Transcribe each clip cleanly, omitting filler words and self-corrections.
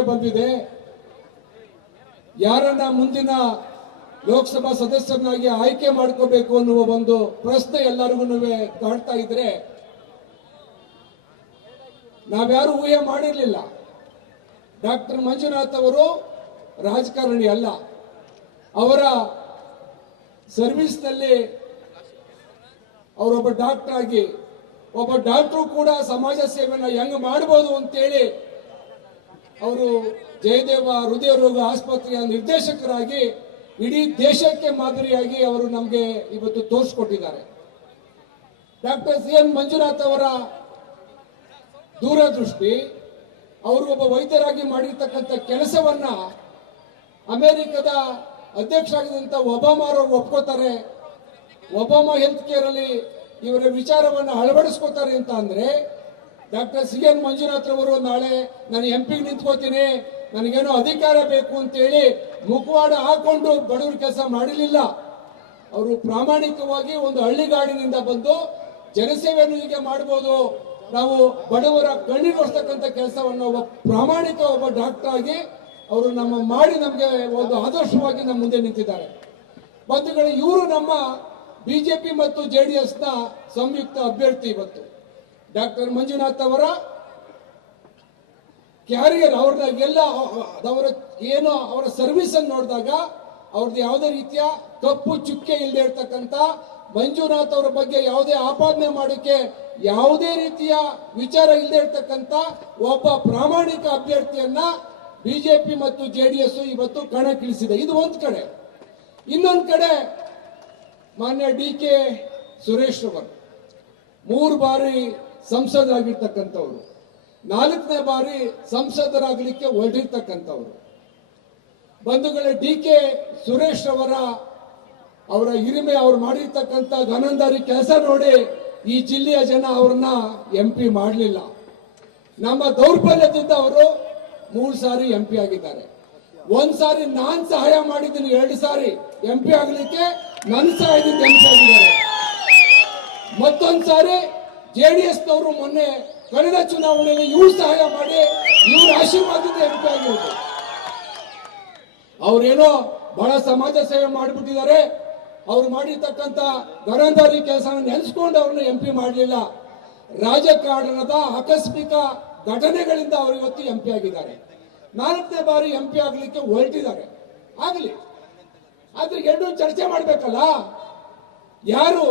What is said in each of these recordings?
ಬಂದಿದೆ. ಯಾರನ್ನ ಮುಂದಿನ ಲೋಕಸಭಾ ಸದಸ್ಯರನ್ನಾಗಿ ಆಯ್ಕೆ ಮಾಡ್ಕೋಬೇಕು ಅನ್ನುವ ಒಂದು ಪ್ರಶ್ನೆ ಎಲ್ಲರಿಗೂ ಕಾಡ್ತಾ ಇದ್ರೆ ನಾವ್ಯಾರು ಊಹೆ ಮಾಡಿರಲಿಲ್ಲ. ಡಾಕ್ಟರ್ ಮಂಜುನಾಥ್ ಅವರು ರಾಜಕಾರಣಿ ಅಲ್ಲ. ಅವರ ಸರ್ವಿಸ್ನಲ್ಲಿ ಅವರೊಬ್ಬ ಡಾಕ್ಟರ್ ಆಗಿ ಒಬ್ಬ ಡಾಕ್ಟರ್ ಕೂಡ ಸಮಾಜ ಸೇವೆನ ಹೆಂಗ್ ಮಾಡಬಹುದು ಅಂತೇಳಿ ಅವರು ಜಯದೇವ ಹೃದಯ ರೋಗ ಆಸ್ಪತ್ರೆಯ ನಿರ್ದೇಶಕರಾಗಿ ಇಡೀ ದೇಶಕ್ಕೆ ಮಾದರಿಯಾಗಿ ಅವರು ನಮಗೆ ಇವತ್ತು ತೋರಿಸಿಕೊಟ್ಟಿದ್ದಾರೆ. ಡಾಕ್ಟರ್ CN ಮಂಜುನಾಥ್ ಅವರ ದೂರದೃಷ್ಟಿ, ಅವರು ಒಬ್ಬ ವೈದ್ಯರಾಗಿ ಮಾಡಿರ್ತಕ್ಕಂಥ ಕೆಲಸವನ್ನ ಅಮೆರಿಕದ ಅಧ್ಯಕ್ಷರಾಗಿದ್ದಂಥ ಒಬಾಮಾ ಅವರು ಒಪ್ಕೋತಾರೆ. ಒಬಾಮಾ ಹೆಲ್ತ್ ಕೇರ್ ಅಲ್ಲಿ ಇವರ ವಿಚಾರವನ್ನು ಅಳವಡಿಸ್ಕೋತಾರೆ ಅಂತ ಅಂದ್ರೆ ಡಾಕ್ಟರ್ CN ಮಂಜುನಾಥ್ ಅವರು ನಾಳೆ ನಾನು MP ನಿಂತ್ಕೋತೀನಿ, ನನಗೇನೋ ಅಧಿಕಾರ ಬೇಕು ಅಂತೇಳಿ ಮುಖವಾಡ ಹಾಕೊಂಡು ಬಡವರ ಕೆಲಸ ಮಾಡಲಿಲ್ಲ. ಅವರು ಪ್ರಾಮಾಣಿಕವಾಗಿ ಒಂದು ಹಳ್ಳಿಗಾಡಿನಿಂದ ಬಂದು ಜನಸೇವೆಯನ್ನು ಹೀಗೆ ಮಾಡಬಹುದು, ನಾವು ಬಡವರ ಕಣ್ಣಿಗೊಳಿಸ್ತಕ್ಕಂಥ ಕೆಲಸವನ್ನು ಒಬ್ಬ ಪ್ರಾಮಾಣಿಕ ಒಬ್ಬ ಡಾಕ್ಟರ್ ಆಗಿ ಅವರು ಮಾಡಿ ನಮಗೆ ಒಂದು ಆದರ್ಶವಾಗಿ ನಮ್ಮ ಮುಂದೆ ನಿಂತಿದ್ದಾರೆ. ಬಂಧುಗಳು, ಇವರು ನಮ್ಮ BJP ಮತ್ತು JDS ನ ಸಂಯುಕ್ತ ಅಭ್ಯರ್ಥಿ. ಇವತ್ತು ಡಾಕ್ಟರ್ ಮಂಜುನಾಥ್ ಅವರ ಕ್ಯಾರಿಯರ್, ಅವ್ರದಾಗೆಲ್ಲ ಅವರ ಸರ್ವಿಸ್ ಅನ್ನು ನೋಡಿದಾಗ ಅವ್ರದ್ದು ಯಾವುದೇ ರೀತಿಯ ಕಪ್ಪು ಚುಕ್ಕೆ ಇಲ್ಲದೆ ಇರ್ತಕ್ಕಂಥ, ಮಂಜುನಾಥ್ ಅವರ ಬಗ್ಗೆ ಯಾವುದೇ ಆಪಾದನೆ ಮಾಡೋಕೆ ಯಾವುದೇ ರೀತಿಯ ವಿಚಾರ ಇಲ್ಲದೆ ಇರ್ತಕ್ಕಂಥ ಒಬ್ಬ ಪ್ರಾಮಾಣಿಕ ಅಭ್ಯರ್ಥಿಯನ್ನ BJP ಮತ್ತು JDS ಇವತ್ತು ಕಣಕ್ಕಿಳಿಸಿದೆ. ಇದು ಒಂದು ಕಡೆ. ಇನ್ನೊಂದು ಕಡೆ ಮಾನ್ಯ DK ಸುರೇಶ್ ಅವರು 3 ಬಾರಿ ಸಂಸದರಾಗಿರ್ತಕ್ಕಂಥವ್ರು, 4ನೇ ಬಾರಿ ಸಂಸದರಾಗಲಿಕ್ಕೆ ಹೊರಟಿರ್ತಕ್ಕಂಥವ್ರು. ಬಂಧುಗಳೇ, DK ಸುರೇಶ್ ಅವರ ಹಿರಿಮೆ, ಅವ್ರು ಮಾಡಿರ್ತಕ್ಕಂಥ ಗನಂದಾರಿ ಕೆಲಸ ನೋಡಿ ಈ ಜಿಲ್ಲೆಯ ಜನ ಅವ್ರನ್ನ MP ಮಾಡಲಿಲ್ಲ. ನಮ್ಮ ದೌರ್ಬಲ್ಯದಿಂದ ಅವರು 3 ಸಾರಿ MP ಆಗಿದ್ದಾರೆ. 1 ಸಾರಿ ನಾನ್ ಸಹಾಯ ಮಾಡಿದ್ದೀನಿ, 2 ಸಾರಿ MP ಆಗಲಿಕ್ಕೆ ನನ್ನ ಸಹಾಯದಿಂದ MP ಆಗಿದ್ದಾರೆ. ಮತ್ತೊಂದು ಸಾರಿ JDS ನವರು ಮೊನ್ನೆ ಕಳೆದ ಚುನಾವಣೆಯಲ್ಲಿ ಇವ್ರು ಸಹಾಯ ಮಾಡಿ ಇವ್ರ ಆಶೀರ್ವಾದದಿಂದ MP ಆಗಿರೋದು. ಅವ್ರೇನೋ ಬಹಳ ಸಮಾಜ ಸೇವೆ ಮಾಡಿಬಿಟ್ಟಿದ್ದಾರೆ. ಅವ್ರು ಮಾಡಿರ್ತಕ್ಕಂಥ ಗರಂದಾರಿ ಕೆಲಸ ನೆನೆಸ್ಕೊಂಡು ಅವ್ರನ್ನ MP ಮಾಡಲಿಲ್ಲ. ರಾಜಕಾರಣದ ಆಕಸ್ಮಿಕ ಘಟನೆಗಳಿಂದ ಅವರು ಇವತ್ತು MP ಆಗಿದ್ದಾರೆ. 4ನೇ ಬಾರಿ MP ಆಗ್ಲಿಕ್ಕೆ ಹೊರಟಿದ್ದಾರೆ. ಆಗಲಿ, ಆದ್ರೆ ಎರಡು ಚರ್ಚೆ ಮಾಡ್ಬೇಕಲ್ಲ. ಯಾರು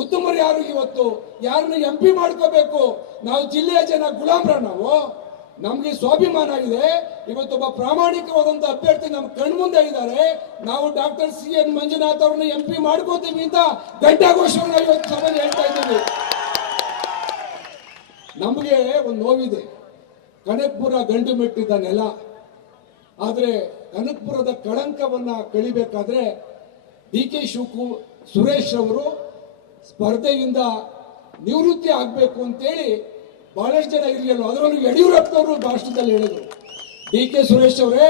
ಉತ್ತಮರು, ಯಾರು ಇವತ್ತು ಯಾರನ್ನ MP ಮಾಡ್ಕೋಬೇಕು? ನಾವು ಜಿಲ್ಲೆಯ ಜನ ಗುಲಾಮ್ರ? ನಮ್ಗೆ ಸ್ವಾಭಿಮಾನ ಇದೆ. ಇವತ್ತೊಬ್ಬ ಪ್ರಾಮಾಣಿಕವಾದಂತ ಅಭ್ಯರ್ಥಿ ನಮ್ಮ ಕಣ್ಮುಂದೆ ಇದ್ದಾರೆ. ನಾವು ಡಾಕ್ಟರ್ CN ಮಂಜುನಾಥ್ ಅವ್ರನ್ನ MP ಮಾಡ್ಕೋತೀವಿ ಅಂತ ಘಂಟಾಘೋಷವನ್ನು ಇವತ್ತು ಸಭೆಯಲ್ಲಿ ಹೇಳ್ತಾ ಇದ್ದೀವಿ. ನಮಗೆ ಒಂದು ನೋವಿದೆ. ಕನಕಪುರ ಗಂಡು ಮೆಟ್ಟಿದ ನೆಲ. ಆದ್ರೆ ಕನಕಪುರದ ಕಳಂಕವನ್ನ ಕಳಿಬೇಕಾದ್ರೆ DK ಸುರೇಶ್ ಅವರು ಸ್ಪರ್ಧೆಯಿಂದ ನಿವೃತ್ತಿ ಆಗ್ಬೇಕು ಅಂತೇಳಿ ಬಹಳಷ್ಟು ಜನ ಇರಲಿಲ್ಲ. ಅದರಲ್ಲೂ ಯಡಿಯೂರಪ್ಪನವರು ಭಾಷಣದಲ್ಲಿ ಹೇಳಿದ್ರು, DK ಸುರೇಶ್ ಅವರೇ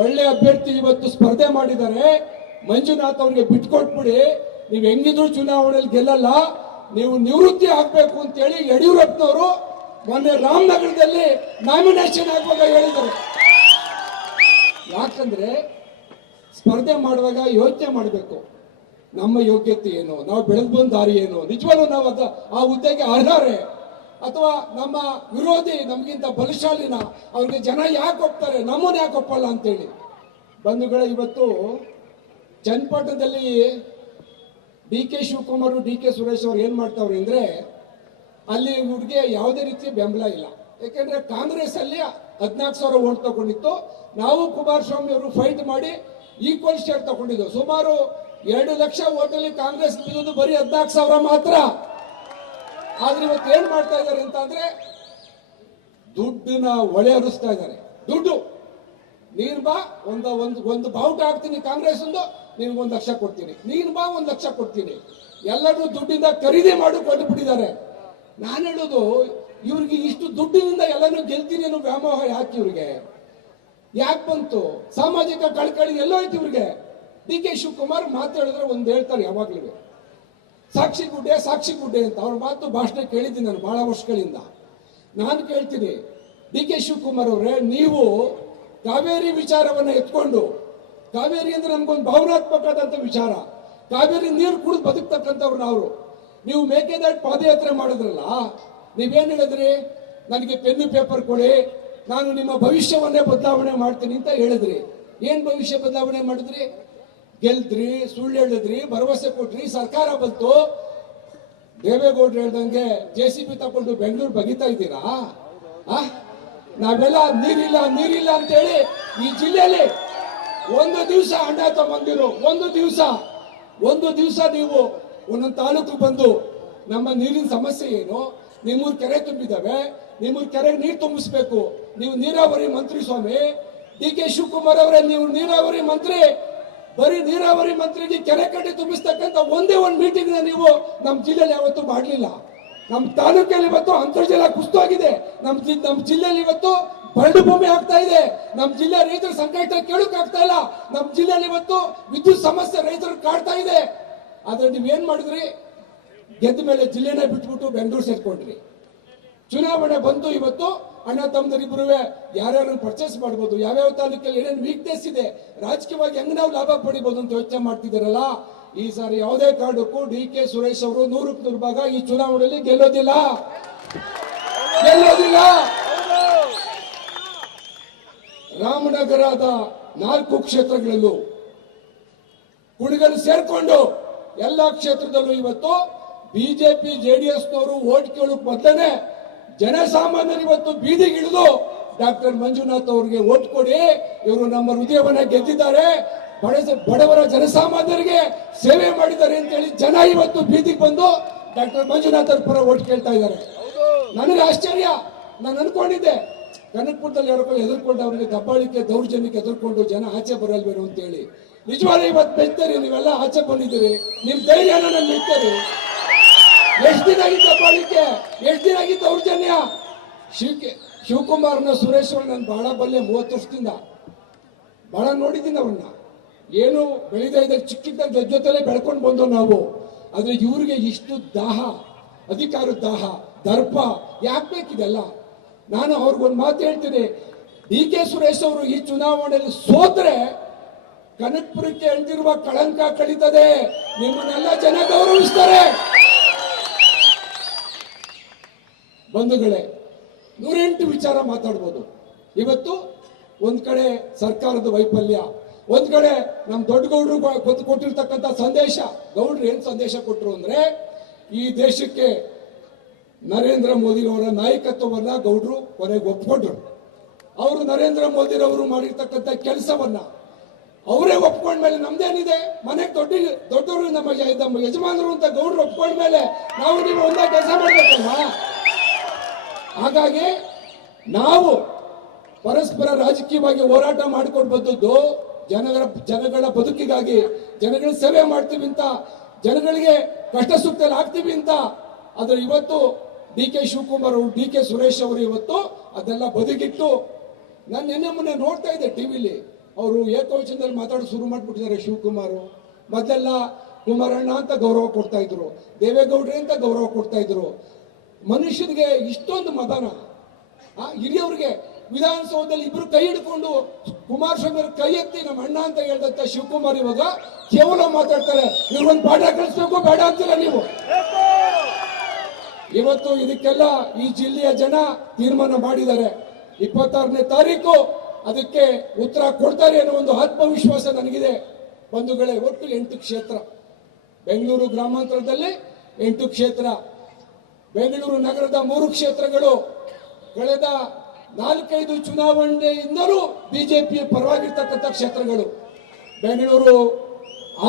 ಒಳ್ಳೆ ಅಭ್ಯರ್ಥಿ, ಇವತ್ತು ಸ್ಪರ್ಧೆ ಮಾಡಿದ್ದಾರೆ, ಮಂಜುನಾಥ್ ಅವ್ರಿಗೆ ಬಿಟ್ಕೊಟ್ಬಿಡಿ, ನೀವು ಹೆಂಗಿದ್ರು ಚುನಾವಣೆಯಲ್ಲಿ ಗೆಲ್ಲಲ್ಲ, ನೀವು ನಿವೃತ್ತಿ ಆಗ್ಬೇಕು ಅಂತೇಳಿ ಯಡಿಯೂರಪ್ಪನವರು ಮೊನ್ನೆ ರಾಮನಗರದಲ್ಲಿ ನಾಮಿನೇಷನ್ ಆಗುವಾಗ ಹೇಳಿದರು. ಯಾಕಂದ್ರೆ ಸ್ಪರ್ಧೆ ಮಾಡುವಾಗ ಯೋಚನೆ ಮಾಡಬೇಕು, ನಮ್ಮ ಯೋಗ್ಯತೆ ಏನು, ನಾವು ಬೆಳೆದು ಬಂದ ದಾರಿ ಏನು, ನಿಜವಾಗ್ಲೂ ನಾವು ಆ ಹುದ್ದೆಗೆ ಅರ್ಹರೇ, ಅಥವಾ ನಮ್ಮ ವಿರೋಧಿ ನಮಗಿಂತ ಬಲಶಾಲಿನ, ಅವ್ರಿಗೆ ಜನ ಯಾಕೆ ಒಪ್ತಾರೆ, ನಮ್ಮನ್ನ ಯಾಕೆ ಒಪ್ಪಲ್ಲ ಅಂತೇಳಿ. ಬಂಧುಗಳೇ, ಇವತ್ತು ಚನ್ನಪಟ್ಟಣದಲ್ಲಿ DK ಶಿವಕುಮಾರ್, DK ಸುರೇಶ್ ಅವ್ರು ಏನ್ ಮಾಡ್ತಾವ್ರೆ ಅಂದ್ರೆ, ಅಲ್ಲಿ ಇವ್ರಿಗೆ ಯಾವುದೇ ರೀತಿಯ ಬೆಂಬಲ ಇಲ್ಲ. ಯಾಕೆಂದ್ರೆ ಕಾಂಗ್ರೆಸ್ ಅಲ್ಲಿ 14,000 ಓಟ್ ತಗೊಂಡಿತ್ತು. ನಾವು ಕುಮಾರಸ್ವಾಮಿ ಅವರು ಫೈಟ್ ಮಾಡಿ ಈಕ್ವಲ್ ಶೇರ್ ತಗೊಂಡಿದ್ದು. ಸುಮಾರು 2 ಲಕ್ಷ ಓಟಲ್ಲಿ ಕಾಂಗ್ರೆಸ್ ಬಿದ್ದದ್ದು ಬರೀ 14,000 ಮಾತ್ರ. ಆದ್ರೆ ಇವತ್ತು ಏನ್ ಮಾಡ್ತಾ ಇದ್ದಾರೆ ಅಂತ ಅಂದ್ರೆ, ದುಡ್ಡನ್ನ ಒಳೆ ಹರಿಸ್ತಾ ಇದ್ದಾರೆ. ದುಡ್ಡು ನೀನ್ ಬಾ, ಒಂದು ಬಾವುಟ ಹಾಕ್ತೀನಿ ಕಾಂಗ್ರೆಸ್, ನಿನ್ಗೆ 1 ಲಕ್ಷ ಕೊಡ್ತೀನಿ, ನೀನ್ ಬಾ 1 ಲಕ್ಷ ಕೊಡ್ತೀನಿ, ಎಲ್ಲರೂ ದುಡ್ಡಿಂದ ಖರೀದಿ ಮಾಡಿ ಕೊಟ್ಟು ಬಿಟ್ಟಿದ್ದಾರೆ. ನಾನು ಹೇಳೋದು, ಇವ್ರಿಗೆ ಇಷ್ಟು ದುಡ್ಡಿನಿಂದ ಎಲ್ಲಾನು ಗೆಲ್ತೀನಿ ಅನ್ನೋ ವ್ಯಾಮೋಹ ಯಾಕೆ ಇವ್ರಿಗೆ? ಯಾಕೆ ಬಂತು? ಸಾಮಾಜಿಕ ಕಳಕಳಿ ಎಲ್ಲೋಯ್ತು ಇವ್ರಿಗೆ? DK ಶಿವಕುಮಾರ್ ಮಾತಾಡಿದ್ರೆ ಒಂದು ಹೇಳ್ತಾರೆ ಯಾವಾಗ್ಲೂ, ಸಾಕ್ಷಿ ಗುಡ್ಡೆ ಅಂತ. ಅವ್ರ ಮಾತು ಭಾಷಣ ಕೇಳಿದ್ದೀನಿ ನಾನು ಬಹಳ ವರ್ಷಗಳಿಂದ. ನಾನು ಕೇಳ್ತೀನಿ, ಡಿ ಕೆ ಶಿವಕುಮಾರ್ ಅವರೇ, ನೀವು ಕಾವೇರಿ ವಿಚಾರವನ್ನ ಎತ್ಕೊಂಡು, ಕಾವೇರಿ ಅಂದ್ರೆ ನಮ್ಗೊಂದು ಭಾವನಾತ್ಮಕವಾದಂತ ವಿಚಾರ, ಕಾವೇರಿ ನೀರು ಕುಡಿದು ಬದುಕ್ತಕ್ಕಂಥವ್ರು ನಾವು. ನೀವು ಮೇಕೆದಾಟು ಪಾದಯಾತ್ರೆ ಮಾಡಿದ್ರಲ್ಲ, ನೀವೇನ್ ಹೇಳಿದ್ರಿ? ನನಗೆ ಪೆನ್ನು ಪೇಪರ್ ಕೊಡಿ, ನಾನು ನಿಮ್ಮ ಭವಿಷ್ಯವನ್ನೇ ಬದಲಾವಣೆ ಮಾಡ್ತೀನಿ ಅಂತ ಹೇಳಿದ್ರಿ. ಏನ್ ಭವಿಷ್ಯ ಬದಲಾವಣೆ ಮಾಡಿದ್ರಿ? ಗೆಲ್ದ್ರಿ, ಸುಳ್ಳು ಹೇಳಿದ್ರಿ, ಭರವಸೆ ಕೊಟ್ರಿ, ಸರ್ಕಾರ ಬಂತು. ದೇವೇಗೌಡರು ಹೇಳ್ದಂಗೆ JCB ತಗೊಂಡು ಬೆಂಗಳೂರು ಬಗಿತಾ ಇದ್ದೀರಾ? ನಾವೆಲ್ಲ ನೀರಿಲ್ಲ ನೀರಿಲ್ಲ ಅಂತ ಹೇಳಿ ಈ ಜಿಲ್ಲೆಯಲ್ಲಿ ಒಂದು ದಿವಸ ಅಂಡ ತಗೊಂಡಿರು, ಒಂದು ದಿವಸ ನೀವು ಒಂದೊಂದು ತಾಲೂಕು ಬಂದು ನಮ್ಮ ನೀರಿನ ಸಮಸ್ಯೆ ಏನು, ನಿಮ್ಮೂರು ಕೆರೆ ತುಂಬಿದಾವೆ, ನಿಮ್ಮೂರು ಕೆರೆಗೆ ನೀರು ತುಂಬಿಸ್ಬೇಕು, ನೀವು ನೀರಾವರಿ ಮಂತ್ರಿ ಸ್ವಾಮಿ. ಡಿ ಕೆ ಶಿವಕುಮಾರ್ ಅವರೇ, ನೀವು ನೀರಾವರಿ ಮಂತ್ರಿ, ಬರೀ ನೀರಾವರಿ ಮಂತ್ರಿಗೆ ಕೆರೆ ಕಟ್ಟಿ ತುಂಬಿಸ್ತಕ್ಕಂಥ ಒಂದೇ ಒಂದು ಮೀಟಿಂಗ್ ನೀವು ನಮ್ಮ ಜಿಲ್ಲೆಯಲ್ಲಿ ಯಾವತ್ತೂ ಮಾಡಲಿಲ್ಲ. ನಮ್ಮ ತಾಲೂಕಲ್ಲಿ ಇವತ್ತು ಅಂತರ್ಜಲ ಕುಸಿತೋಗಿದೆ, ನಮ್ಮ ಜಿಲ್ಲೆಯಲ್ಲಿ ಇವತ್ತು ಬರಡು ಭೂಮಿ ಆಗ್ತಾ ಇದೆ, ನಮ್ಮ ಜಿಲ್ಲೆ ರೈತರ ಸಂಕಷ್ಟ ಕೇಳಕ್ ಆಗ್ತಾ ಇಲ್ಲ, ನಮ್ಮ ಜಿಲ್ಲೆಯಲ್ಲಿ ಇವತ್ತು ವಿದ್ಯುತ್ ಸಮಸ್ಯೆ ರೈತರು ಕಾಡ್ತಾ ಇದೆ. ಆದ್ರೆ ನೀವೇನ್ ಮಾಡಿದ್ರಿ? ಗೆದ್ದ ಮೇಲೆ ಜಿಲ್ಲೆನೇ ಬಿಟ್ಬಿಟ್ಟು ಬೆಂಗಳೂರು ಸೇರ್ಕೊಂಡ್ರಿ. ಚುನಾವಣೆ ಬಂತು, ಇವತ್ತು ಅಣ್ಣ ತಮ್ಮದರಿಬ್ಬರು ಯಾರ್ಯಾರನ್ನು ಪರ್ಚೇಸ್ ಮಾಡ್ಬೋದು, ಯಾವ್ಯಾವ ತಾಲೂಕಲ್ಲಿ ಏನೇನು ವೀಕ್ನೆಸ್ ಇದೆ, ರಾಜಕೀಯವಾಗಿ ಹೆಂಗ್ ನಾವು ಲಾಭ ಪಡಿಬಹುದು ಅಂತ ಯೋಚನೆ ಮಾಡ್ತಿದ್ದಾರಲ್ಲ. ಈ ಸಾರಿ ಯಾವುದೇ ಕಾರಣಕ್ಕೂ ಡಿ ಕೆ ಸುರೇಶ್ ಅವರು 100ಕ್ಕೆ 100 ಭಾಗ ಈ ಚುನಾವಣೆಯಲ್ಲಿ ಗೆಲ್ಲೋದಿಲ್ಲ. ರಾಮನಗರದ 4 ಕ್ಷೇತ್ರಗಳಲ್ಲೂ ಕುಣಿಗಲ್ ಸೇರ್ಕೊಂಡು ಎಲ್ಲಾ ಕ್ಷೇತ್ರದಲ್ಲೂ ಇವತ್ತು ಬಿಜೆಪಿ ಜೆಡಿಎಸ್ನವರು ಓಟ್ ಕೇಳಕ್ ಮೊದಲೇ ಜನಸಾಮಾನ್ಯರು ಇವತ್ತು ಬೀದಿಗಿಳಿದು ಡಾಕ್ಟರ್ ಮಂಜುನಾಥ್ ಅವರಿಗೆ ಓಟ್ ಕೊಡಿ, ಇವರು ನಮ್ಮ ಹೃದಯವನ್ನ ಗೆದ್ದಿದ್ದಾರೆ, ಬಡವರ ಜನಸಾಮಾನ್ಯರಿಗೆ ಸೇವೆ ಮಾಡಿದ್ದಾರೆ ಅಂತ ಹೇಳಿ ಜನ ಇವತ್ತು ಬೀದಿಗೆ ಬಂದು ಡಾಕ್ಟರ್ ಮಂಜುನಾಥ್ ಅವ್ರ ಪರ ಓಟ್ ಕೇಳ್ತಾ ಇದ್ದಾರೆ. ನನಗೆ ಆಶ್ಚರ್ಯ, ನಾನು ಅನ್ಕೊಂಡಿದ್ದೆ ಕನಕಪುರದಲ್ಲಿ ಎದುರ್ಕೊಂಡು ಅವರಿಗೆ ದಬ್ಬಾಳಿಕೆ ದೌರ್ಜನ್ಯಕ್ಕೆ ಎದುರ್ಕೊಂಡು ಜನ ಆಚೆ ಬರಲ್ವೇನೋ ಅಂತ ಹೇಳಿ. ನಿಜವಾದ ಇವತ್ತು ಮೆಚ್ತಾರೆ, ನೀವೆಲ್ಲ ಆಚೆ ಬಂದಿದ್ದೀರಿ, ನಿಮ್ ಧೈರ್ಯನ ನಾನು ಮೆಚ್ತಾರೆ. ಎಷ್ಟು ದಿನ ಆಗಿದ್ದ ದಬ್ಬಾಳಿಕೆ, ಎಷ್ಟು ದಿನ ಆಗಿದ್ದ ದೌರ್ಜನ್ಯ? ಶಿವಕುಮಾರ್ನ ಸುರೇಶ್ ಅವ್ರನ್ನ ನಾನು ಬಹಳ ಬಲ್ಲೆ, 30 ವರ್ಷದಿಂದ ಬಹಳ ನೋಡಿದ್ದೀನಿ ಅವ್ರನ್ನ. ಏನು ಬೆಳೀತಾ ಇದ್ದಾಗ ಚಿಕ್ಕ ಜೊತೆಲೆ ಬೆಳ್ಕೊಂಡು ಬಂದೋ ನಾವು. ಆದ್ರೆ ಇವ್ರಿಗೆ ಇಷ್ಟು ದಾಹ, ಅಧಿಕಾರದ ದಾಹ, ದರ್ಪ ಯಾಕೆ ಬೇಕಿದೆಲ್ಲ? ನಾನು ಅವ್ರಿಗೊಂದು ಮಾತು ಹೇಳ್ತೀನಿ, ಡಿ ಕೆ ಸುರೇಶ್ ಅವರು ಈ ಚುನಾವಣೆಯಲ್ಲಿ ಸೋತ್ರೆ ಕನಕಪುರಕ್ಕೆ ಅಂಟಿರುವ ಕಳಂಕ ಕಳೀತದೆ, ನಿಮ್ಮನ್ನೆಲ್ಲ ಜನ ಗೌರವಿಸ್ತಾರೆ. ಬಂಧುಗಳೇ, 108 ವಿಚಾರ ಮಾತಾಡ್ಬೋದು. ಇವತ್ತು ಒಂದ್ ಕಡೆ ಸರ್ಕಾರದ ವೈಫಲ್ಯ, ಒಂದ್ ಕಡೆ ನಮ್ ದೊಡ್ಡ ಗೌಡ್ರು ಕೊಟ್ಟಿರ್ತಕ್ಕಂಥ ಸಂದೇಶ. ಗೌಡ್ರು ಏನ್ ಸಂದೇಶ ಕೊಟ್ರು ಅಂದ್ರೆ, ಈ ದೇಶಕ್ಕೆ ನರೇಂದ್ರ ಮೋದಿ ಅವರ ನಾಯಕತ್ವವನ್ನ ಗೌಡ್ರು ಕೊನೆಗೆ ಒಪ್ಕೊಂಡ್ರು. ಅವರು ನರೇಂದ್ರ ಮೋದಿರವರು ಮಾಡಿರ್ತಕ್ಕಂಥ ಕೆಲಸವನ್ನ ಅವರೇ ಒಪ್ಕೊಂಡ್ಮೇಲೆ ನಮ್ದೇನಿದೆ? ಮನೆಗೆ ದೊಡ್ಡವರು ನಮ್ಮ ಯಜಮಾನರು ಅಂತ ಗೌಡ್ರು ಒಪ್ಕೊಂಡ್ಮೇಲೆ ನಾವು ನೀವು ಒಂದೇ ಕೆಲಸ ಮಾಡ್ಬೇಕಲ್ವಾ? ಹಾಗಾಗಿ ನಾವು ಪರಸ್ಪರ ರಾಜಕೀಯವಾಗಿ ಹೋರಾಟ ಮಾಡಿಕೊಂಡು ಬಂದದ್ದು ಜನಗಳ ಬದುಕಿಗಾಗಿ, ಜನಗಳ ಸೇವೆ ಮಾಡ್ತೀವಿ ಅಂತ, ಜನಗಳಿಗೆ ಕಷ್ಟ ಸುಖದಲ್ಲಿ ಆಗ್ತೀವಿ ಅಂತ. ಆದ್ರೆ ಇವತ್ತು ಡಿ ಕೆ ಶಿವಕುಮಾರ್ ಅವರು, ಡಿ ಕೆ ಸುರೇಶ್ ಅವರು ಇವತ್ತು ಅದೆಲ್ಲ ಬದುಕಿಟ್ಟು, ನಾನು ನಿನ್ನೆ ಮೊನ್ನೆ ನೋಡ್ತಾ ಇದ್ದೆ ಟಿವಿಲಿ, ಅವರು ಏಕವಚನದಲ್ಲಿ ಮಾತಾಡೋದು ಶುರು ಮಾಡ್ಬಿಟ್ಟಿದ್ದಾರೆ. ಶಿವಕುಮಾರ್ ಮೊದಲೆಲ್ಲ ಕುಮಾರಣ್ಣ ಅಂತ ಗೌರವ ಕೊಡ್ತಾ ಇದ್ರು, ದೇವೇಗೌಡ್ರೆ ಅಂತ ಗೌರವ ಕೊಡ್ತಾ ಇದ್ರು. ಮನುಷ್ಯನಿಗೆ ಇಷ್ಟೊಂದು ಮದನ, ಹಿರಿಯವ್ರಿಗೆ ವಿಧಾನಸೌಧದಲ್ಲಿ ಇಬ್ರು ಕೈ ಹಿಡ್ಕೊಂಡು ಕುಮಾರಸ್ವಾಮಿ ಅವ್ರ ಕೈ ಎತ್ತಿ ನಮ್ಮ ಅಣ್ಣ ಅಂತ ಹೇಳ್ದಂತ ಶಿವಕುಮಾರ್ ಇವಾಗ ಕೇವಲ ಮಾತಾಡ್ತಾರೆ. ಇವ್ರಿಗೊಂದು ಪಾಠ ಕಳಿಸ್ಬೇಕು ಬೇಡ ಅಂತಿಲ್ಲ ನೀವು. ಇವತ್ತು ಇದಕ್ಕೆಲ್ಲ ಈ ಜಿಲ್ಲೆಯ ಜನ ತೀರ್ಮಾನ ಮಾಡಿದ್ದಾರೆ. 26ನೇ ತಾರೀಕು ಅದಕ್ಕೆ ಉತ್ತರ ಕೊಡ್ತಾರೆ ಅನ್ನೋ ಒಂದು ಆತ್ಮವಿಶ್ವಾಸ ನನಗಿದೆ. ಬಂಧುಗಳೇ, ಒಟ್ಟು 8 ಕ್ಷೇತ್ರ, ಬೆಂಗಳೂರು ಗ್ರಾಮಾಂತರದಲ್ಲಿ 8 ಕ್ಷೇತ್ರ, ಬೆಂಗಳೂರು ನಗರದ 3 ಕ್ಷೇತ್ರಗಳು. ಕಳೆದ 4-5 ಚುನಾವಣೆಯಿಂದಲೂ ಬಿಜೆಪಿ ಪರವಾಗಿರ್ತಕ್ಕಂಥ ಕ್ಷೇತ್ರಗಳು. ಬೆಂಗಳೂರು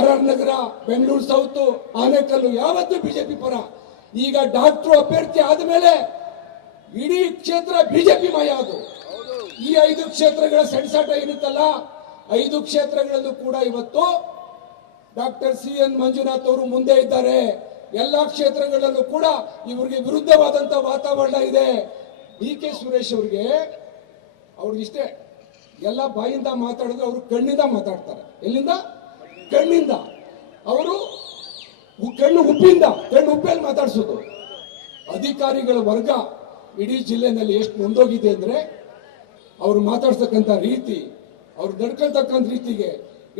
RR ನಗರ, ಬೆಂಗಳೂರು ಸೌತ್, ಆನೇಕಲ್ಲು ಯಾವತ್ತೂ ಬಿಜೆಪಿ ಪರ. ಈಗ ಡಾಕ್ಟರ್ ಅಭ್ಯರ್ಥಿ ಆದ್ಮೇಲೆ ಇಡೀ ಕ್ಷೇತ್ರ ಬಿಜೆಪಿ ಮಯ. ಅದು ಈ 5 ಕ್ಷೇತ್ರಗಳ ಸೆಣಸಾಟ ಏನಿತ್ತಲ್ಲ, 5 ಕ್ಷೇತ್ರಗಳಲ್ಲೂ ಕೂಡ ಇವತ್ತು ಡಾಕ್ಟರ್ CN ಮಂಜುನಾಥ್ ಅವರು ಮುಂದೆ ಇದ್ದಾರೆ. ಎಲ್ಲಾ ಕ್ಷೇತ್ರಗಳಲ್ಲೂ ಕೂಡ ಇವರಿಗೆ ವಿರುದ್ಧವಾದಂತ ವಾತಾವರಣ ಇದೆ. ಡಿ ಕೆ ಸುರೇಶ್ ಅವ್ರಿಗೆ ಅವ್ರಿಗಿಷ್ಟೇ, ಎಲ್ಲ ಬಾಯಿಂದ ಮಾತಾಡಿದ್ರೆ ಅವರು ಕಣ್ಣಿಂದ ಮಾತಾಡ್ತಾರೆ. ಎಲ್ಲಿಂದ? ಕಣ್ಣಿಂದ. ಅವರು ಕಣ್ಣು ಉಪ್ಪಿಂದ, ಕಣ್ಣು ಉಪ್ಪಲ್ಲಿ ಮಾತಾಡ್ಸೋದು. ಅಧಿಕಾರಿಗಳ ವರ್ಗ ಇಡೀ ಜಿಲ್ಲೆನಲ್ಲಿ ಎಷ್ಟು ನೊಂದೋಗಿದೆ ಅಂದ್ರೆ ಅವರು ಮಾತಾಡ್ತಕ್ಕಂಥ ರೀತಿ, ಅವ್ರು ನಡ್ಕೊಳ್ತಕ್ಕಂಥ ರೀತಿಗೆ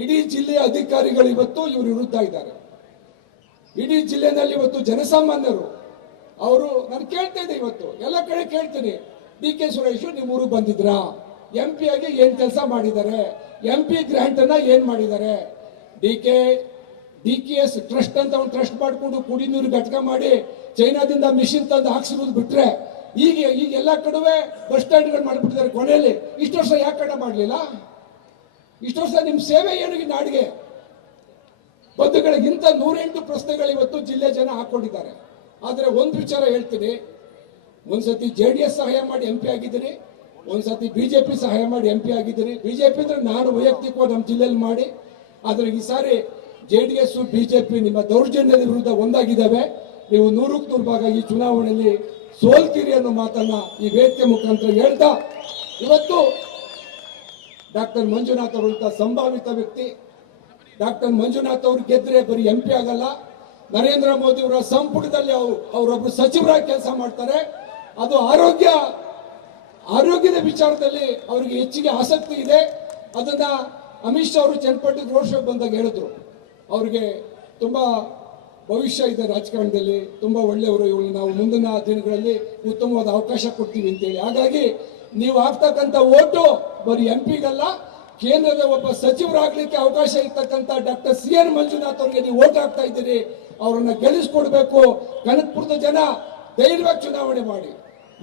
ಇಡೀ ಜಿಲ್ಲೆಯ ಅಧಿಕಾರಿಗಳು ಇವತ್ತು ಇವ್ರ ವಿರುದ್ಧ ಇದ್ದಾರೆ. ಇಡೀ ಜಿಲ್ಲೆನಲ್ಲಿ ಇವತ್ತು ಜನಸಾಮಾನ್ಯರು ಅವರು, ನಾನು ಕೇಳ್ತಾ ಇದ್ದೆ ಇವತ್ತು ಎಲ್ಲ ಕಡೆ ಕೇಳ್ತೀನಿ, ಡಿ ಕೆ ಸುರೇಶ್ ನಿಮ್ಮ ಊರಿಗೆ ಬಂದಿದ್ರಾ, MP ಆಗಿ ಏನ್ ಕೆಲಸ ಮಾಡಿದ್ದಾರೆ, MP ಗ್ರಾಂಟ್ ಅನ್ನ ಏನ್ ಮಾಡಿದ್ದಾರೆ, DKS ಟ್ರಸ್ಟ್ ಅಂತ ಒಂದು ಟ್ರಸ್ಟ್ ಮಾಡ್ಕೊಂಡು ಕುಡಿ ನೀರು ಘಟಕ ಮಾಡಿ ಚೈನಾದಿಂದ ಮಿಷಿನ್ ತಂದು ಹಾಕ್ಸಿರೋದು ಬಿಟ್ರೆ ಈಗ ಎಲ್ಲ ಕಡೆ ಬಸ್ ಸ್ಟ್ಯಾಂಡ್ಗಳು ಮಾಡಿಬಿಟ್ಟಿದ್ದಾರೆ. ಕೊನೆಯಲ್ಲಿ ಇಷ್ಟು ವರ್ಷ ಯಾಕೆ ಮಾಡಲಿಲ್ಲ? ಇಷ್ಟು ವರ್ಷ ನಿಮ್ ಸೇವೆ ಏನು ಈ ನಾಡಿಗೆ? ಬಂಧುಗಳಿಗಿಂತ 108 ಪ್ರಶ್ನೆಗಳು ಇವತ್ತು ಜಿಲ್ಲೆ ಜನ ಹಾಕೊಂಡಿದ್ದಾರೆ. ಆದ್ರೆ ಒಂದು ವಿಚಾರ ಹೇಳ್ತೀನಿ, ಒಂದ್ಸತಿ JDS ಸಹಾಯ ಮಾಡಿ MP ಆಗಿದ್ದೀರಿ, ಒಂದ್ಸತಿ BJP ಸಹಾಯ ಮಾಡಿ MP ಆಗಿದ್ದೀರಿ. BJP ಅಂದ್ರೆ ನಾನು ವೈಯಕ್ತಿಕವಾಗಿ ನಮ್ಮ ಜಿಲ್ಲೆಯಲ್ಲಿ ಮಾಡಿ, ಆದ್ರೆ ಈ ಸಾರಿ JDS BJP ನಿಮ್ಮ ದೌರ್ಜನ್ಯದ ವಿರುದ್ಧ ಒಂದಾಗಿದ್ದಾವೆ. ನೀವು 100ಕ್ಕೆ 100 ಭಾಗ ಈ ಚುನಾವಣೆಯಲ್ಲಿ ಸೋಲ್ತೀರಿ ಅನ್ನೋ ಮಾತನ್ನ ಈ ವೇದಿಕೆ ಮುಖಾಂತರ ಹೇಳ್ತಾ, ಇವತ್ತು ಡಾಕ್ಟರ್ ಮಂಜುನಾಥ್ ಅವರಂತ ಸಂಭಾವಿತ ವ್ಯಕ್ತಿ, ಡಾಕ್ಟರ್ ಮಂಜುನಾಥ್ ಅವರು ಗೆದ್ರೆ ಬರೀ MP ಆಗಲ್ಲ, ನರೇಂದ್ರ ಮೋದಿ ಅವರ ಸಂಪುಟದಲ್ಲಿ ಅವರೊಬ್ಬರು ಸಚಿವರಾಗಿ ಕೆಲಸ ಮಾಡ್ತಾರೆ. ಅದು ಆರೋಗ್ಯದ ವಿಚಾರದಲ್ಲಿ ಅವರಿಗೆ ಹೆಚ್ಚಿಗೆ ಆಸಕ್ತಿ ಇದೆ. ಅದನ್ನ ಅಮಿತ್ ಶಾ ಅವರು ಚನ್ನಪಟ್ಟಣ ರೋಡ್ ಶೋ ಬಂದಾಗ ಹೇಳಿದ್ರು, ಅವ್ರಿಗೆ ತುಂಬಾ ಭವಿಷ್ಯ ಇದೆ ರಾಜಕಾರಣದಲ್ಲಿ, ತುಂಬಾ ಒಳ್ಳೆಯವರು, ಇವರು ನಾವು ಮುಂದಿನ ದಿನಗಳಲ್ಲಿ ಉತ್ತಮವಾದ ಅವಕಾಶ ಕೊಡ್ತೀವಿ ಅಂತೇಳಿ. ಹಾಗಾಗಿ ನೀವು ಆಗ್ತಕ್ಕಂಥ ಓಟು ಬರೀ MPಗಲ್ಲ, ಕೇಂದ್ರದ ಒಬ್ಬ ಸಚಿವರಾಗ್ಲಿಕ್ಕೆ ಅವಕಾಶ ಇರ್ತಕ್ಕಂಥ ಡಾಕ್ಟರ್ CN ಮಂಜುನಾಥ್ ಅವರಿಗೆ ನೀವು ಓಟ್ ಹಾಕ್ತಾ ಇದ್ದೀರಿ. ಅವರನ್ನ ಗೆಲ್ಲಿಸ್ಕೊಡ್ಬೇಕು. ಕನಕಪುರದ ಜನ ಧೈರ್ಯವಾಗಿ ಚುನಾವಣೆ ಮಾಡಿ.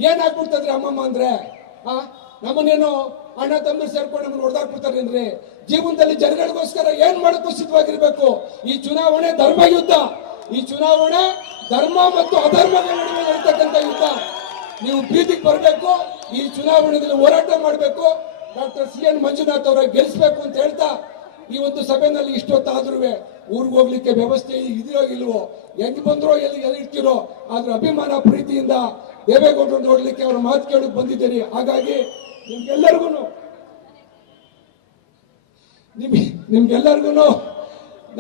ಏನಾಗ್ಬಿಡ್ತದ್ರಿ ಅಮ್ಮಮ್ಮ ಅಂದ್ರೆ, ನಮ್ಮನ್ನೇನು ಅಣ್ಣ ತಮ್ಮ ಸೇರ್ಕೊಂಡು ನಮ್ಮನ್ನು ಹೊಡೆದಾಕ್ಬಿಡ್ತಾರೆ ಅಂದ್ರೆ, ಜೀವನದಲ್ಲಿ ಜನಗಳಿಗೋಸ್ಕರ ಏನ್ ಮಾಡಕ್ಕೂ ಸಿದ್ಧವಾಗಿರ್ಬೇಕು. ಈ ಚುನಾವಣೆ ಧರ್ಮ ಯುದ್ಧ, ಈ ಚುನಾವಣೆ ಧರ್ಮ ಮತ್ತು ಅಧರ್ಮಗಳ ನಡುವೆ ಇರ್ತಕ್ಕಂಥ ಯುದ್ಧ. ನೀವು ಬೀದಿಗೆ ಬರಬೇಕು, ಈ ಚುನಾವಣೆಯಲ್ಲಿ ಹೋರಾಟ ಮಾಡಬೇಕು, ಡಾಕ್ಟರ್ CN ಮಂಜುನಾಥ್ ಅವರ ಗೆಲ್ಲಿಸಬೇಕು ಅಂತ ಹೇಳ್ತಾ, ಈ ಒಂದು ಸಭೆಯಲ್ಲಿ ಇಷ್ಟೊತ್ತಾದ್ರೂ ಊರಿಗೆ ಹೋಗ್ಲಿಕ್ಕೆ ವ್ಯವಸ್ಥೆ ಇದೆಯೋ ಇಲ್ವೋ, ಹೆಂಗ್ ಬಂದ್ರೋ ಎಲ್ಲಿ ಇರ್ತಿರೋ, ಆದ್ರೆ ಅಭಿಮಾನ ಪ್ರೀತಿಯಿಂದ ದೇವೇಗೌಡರು ನೋಡ್ಲಿಕ್ಕೆ ಅವ್ರ ಮಾತು ಕೇಳಕ್ ಬಂದಿದ್ದೀರಿ. ಹಾಗಾಗಿ ನಿಮ್ಗೆಲ್ಲರಿಗೂ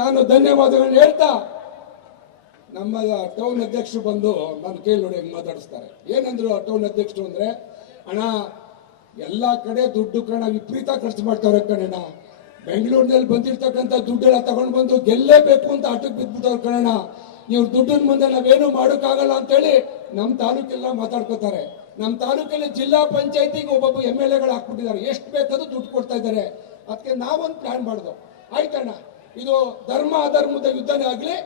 ನಾನು ಧನ್ಯವಾದಗಳನ್ನ ಹೇಳ್ತಾ, ನಮ್ಮ ಟೌನ್ ಅಧ್ಯಕ್ಷರು ಬಂದು ನಾನು ಕೇಳಿ ನೋಡಿ ಹೆಂಗ್ ಮಾತಾಡಿಸ್ತಾರೆ. ಏನಂದ್ರು ಟೌನ್ ಅಧ್ಯಕ್ಷರು ಅಂದ್ರೆ, ಅಣ್ಣ ಎಲ್ಲಾ ಕಡೆ ದುಡ್ಡು ಕಣ ವಿಪರೀತ ಖರ್ಚು ಮಾಡ್ತಾವ್ರೆ ಕಣಣ್ಣ, ಬೆಂಗಳೂರಿನಲ್ಲಿ ಬಂದಿರ್ತಕ್ಕಂಥ ದುಡ್ಡೆಲ್ಲ ತಗೊಂಡ್ ಬಂದು ಗೆಲ್ಲೇಬೇಕು ಅಂತ ಆಟಕ್ಕೆ ಬಿದ್ಬಿಟ್ಟವ್ರ ಕಣಣ್ಣ, ಇವ್ರ ದುಡ್ಡಿನ ಮುಂದೆ ನಾವೇನು ಮಾಡೋಕ್ಕಾಗಲ್ಲ ಅಂತೇಳಿ ನಮ್ಮ ತಾಲೂಕೆಲ್ಲ ಮಾತಾಡ್ಕೋತಾರೆ. ನಮ್ಮ ತಾಲೂಕಲ್ಲಿ ಜಿಲ್ಲಾ ಪಂಚಾಯತಿಗೆ ಒಬ್ಬೊಬ್ಬ MLAಗಳು ಹಾಕ್ಬಿಟ್ಟಿದ್ದಾರೆ, ಎಷ್ಟು ಬೇಕಾದ್ರೂ ದುಡ್ಡು ಕೊಡ್ತಾ ಇದ್ದಾರೆ. ಅದಕ್ಕೆ ನಾವೊಂದು ಪ್ಲಾನ್ ಮಾಡ್ದು, ಆಯ್ತಣ್ಣ ಇದು ಧರ್ಮ ಅಧರ್ಮದ ಯುದ್ಧನೇ ಆಗ್ಲಿ,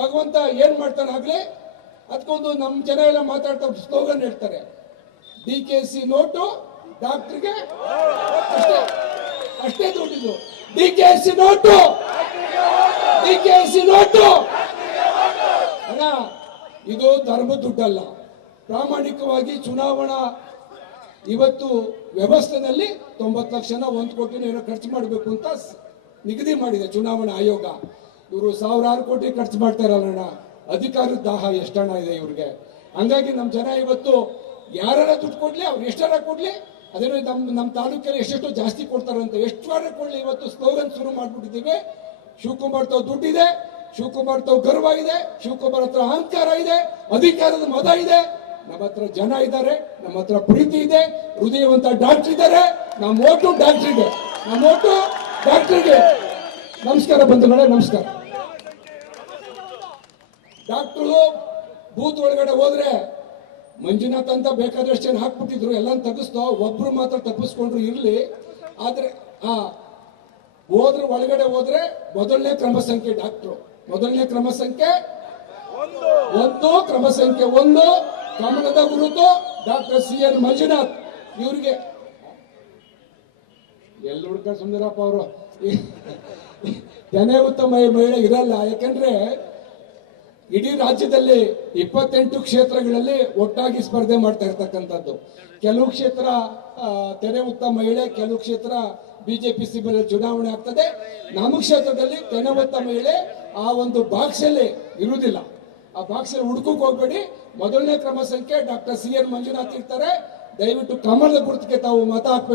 ಭಗವಂತ ಏನ್ ಮಾಡ್ತಾನೆ ಆಗ್ಲಿ, ಅದಕ್ಕೊಂದು ನಮ್ಮ ಜನ ಎಲ್ಲ ಮಾತಾಡ್ತಾ ಸ್ಲೋಗನ್ ಹೇಳ್ತಾರೆ, DKC ನೋಟು ಡಾಕ್ಟರ್ಗೆ ಅಷ್ಟೇ ದುಡ್ಡಿದ್ದು, DKC ನೋಟು ಅಣ್ಣ, ಇದು ಧರ್ಮ ದುಡ್ಡಲ್ಲ. ಪ್ರಾಮಾಣಿಕವಾಗಿ ಚುನಾವಣಾ ಇವತ್ತು ವ್ಯವಸ್ಥೆಯಲ್ಲಿ 90 ಲಕ್ಷನ 1 ಕೋಟಿನ ಏನೋ ಖರ್ಚು ಮಾಡಬೇಕು ಅಂತ ನಿಗದಿ ಮಾಡಿದೆ ಚುನಾವಣಾ ಆಯೋಗ. ಇವರು 1000 ಕೋಟಿ ಖರ್ಚು ಮಾಡ್ತಾ ಇರಲ್ಲ, ಅಧಿಕಾರದ ದಾಹ ಎಷ್ಟಣ್ಣ ಇದೆ ಇವ್ರಿಗೆ. ಹಂಗಾಗಿ ನಮ್ಮ ಜನ ಇವತ್ತು ಯಾರ ದುಡ್ಡು ಕೊಡ್ಲಿ, ಅವ್ರು ಎಷ್ಟಾರ ಕೊಡ್ಲಿ, ಅದೇನೋ ನಮ್ಮ ತಾಲೂಕಲ್ಲಿ ಎಷ್ಟೆಷ್ಟು ಜಾಸ್ತಿ ಕೊಡ್ತಾರಂತ, ಎಷ್ಟು ವಾರ ಕೊಡ್ಲಿ, ಇವತ್ತು ಸ್ಲೋಗನ್ ಶುರು ಮಾಡ್ಬಿಟ್ಟಿದ್ದೀವಿ. ಶಿವಕುಮಾರ್ ತಾವ್ ದುಡ್ಡಿದೆ, ಶಿವಕುಮಾರ್ ತಾವ್ ಗರ್ವ ಇದೆ, ಶಿವಕುಮಾರ್ ಹತ್ರ ಅಹಂಕಾರ ಇದೆ, ಅಧಿಕಾರದ ಮದ ಇದೆ, ನಮ್ಮ ಹತ್ರ ಜನ ಇದ್ದಾರೆ, ನಮ್ಮ ಹತ್ರ ಪ್ರೀತಿ ಇದೆ, ಹೃದಯವಂತ ಡಾಕ್ಟರ್ ಇದ್ದಾರೆ. ನಮ್ಮ ಓಟು ಡಾಕ್ಟರ್ಗೆ, ನಮ್ಮ ಓಟು ಡಾಕ್ಟರ್ಗೆ. ನಮಸ್ಕಾರ ಬಂಧುಗಳೇ, ನಮಸ್ಕಾರ. ಡಾಕ್ಟರು ಬೂತ್ ಒಳಗಡೆ ಹೋದ್ರೆ ಮಂಜುನಾಥ್ ಅಂತ ಬೇಕಾದಷ್ಟು ಜನ ಹಾಕ್ಬಿಟ್ಟಿದ್ರು, ಎಲ್ಲ ತೆಗಿಸ್ತೋ, ಒಬ್ರು ಮಾತ್ರ ತಪ್ಪಿಸ್ಕೊಂಡ್ರು ಇರ್ಲಿ. ಆದ್ರೆ ಒಳಗಡೆ ಹೋದ್ರೆ ಮೊದಲನೇ ಕ್ರಮ ಸಂಖ್ಯೆ ಡಾಕ್ಟ್ರು, ಮೊದಲನೇ ಕ್ರಮ ಸಂಖ್ಯೆ 1, ಕ್ರಮ ಸಂಖ್ಯೆ 1 ಕಮಲದ ಗುರುತು ಡಾಕ್ಟರ್ CN ಮಂಜುನಾಥ್. ಇವ್ರಿಗೆ ಎಲ್ಲಿ ಹುಡ್ಕೊಂಡು ಸುಂದರಪ್ಪ ಅವರು ತೆನೆ ಉತ್ತಮ ಮಹಿಳೆ ಇರಲ್ಲ. ಯಾಕಂದ್ರೆ ಇಡೀ ರಾಜ್ಯದಲ್ಲಿ 28 ಕ್ಷೇತ್ರಗಳಲ್ಲಿ ಒಟ್ಟಾಗಿ ಸ್ಪರ್ಧೆ ಮಾಡ್ತಾ ಇರ್ತಕ್ಕಂಥದ್ದು. ಕೆಲವು ಕ್ಷೇತ್ರ ತೆನೆ ಉತ್ತಮ ಮಹಿಳೆ, ಕೆಲವು ಕ್ಷೇತ್ರ BJP ಸಿಬ್ಬಲ್ಲಿ ಚುನಾವಣೆ ಆಗ್ತದೆ. ನಮ್ಮ ಕ್ಷೇತ್ರದಲ್ಲಿ ತೆನೆ ಉತ್ತಮ ಮಹಿಳೆ ಆ ಒಂದು ಬಾಕ್ಸ್ ಅಲ್ಲಿ ಇರುವುದಿಲ್ಲ. ಆ ಬಾಕ್ಸ್ ಅಲ್ಲಿ ಹುಡುಕಕ್ಕೆ ಹೋಗ್ಬೇಡಿ. ಮೊದಲನೇ ಕ್ರಮ ಸಂಖ್ಯೆ ಡಾಕ್ಟರ್ CN ಮಂಜುನಾಥ್ ಇರ್ತಾರೆ. ದಯವಿಟ್ಟು ಕಮಲದ ಗುರುತಿಗೆ ತಾವು ಮತ ಹಾಕ್ಬೇಕು.